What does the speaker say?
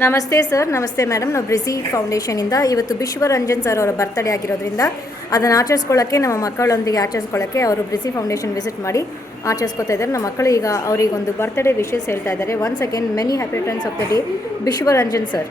ನಮಸ್ತೆ ಸರ್, ನಮಸ್ತೆ ಮೇಡಮ್. ನಾವು ಬ್ರಿಸಿ ಫೌಂಡೇಶನಿಂದ ಇವತ್ತು ವಿಶ್ವರಂಜನ್ ಸರ್ ಅವರ ಬರ್ತ್ಡೇ ಆಗಿರೋದ್ರಿಂದ ಅದನ್ನು ಆಚರಿಸ್ಕೊಳ್ಳೋಕ್ಕೆ, ನಮ್ಮ ಮಕ್ಕಳೊಂದಿಗೆ ಆಚರಿಸ್ಕೊಳ್ಳೋಕ್ಕೆ ಅವರು ಬ್ರಿಸಿ ಫೌಂಡೇಶನ್ ವಿಸಿಟ್ ಮಾಡಿ ಆಚರಿಸ್ಕೊತಾ ಇದ್ದಾರೆ. ನಮ್ಮ ಮಕ್ಕಳು ಈಗ ಅವರಿಗೊಂದು ಬರ್ತ್ಡೇ ವಿಶಸ್ ಹೇಳ್ತಾ ಇದ್ದಾರೆ. Once again many happy returns of the day ವಿಶ್ವರಂಜನ್ sir.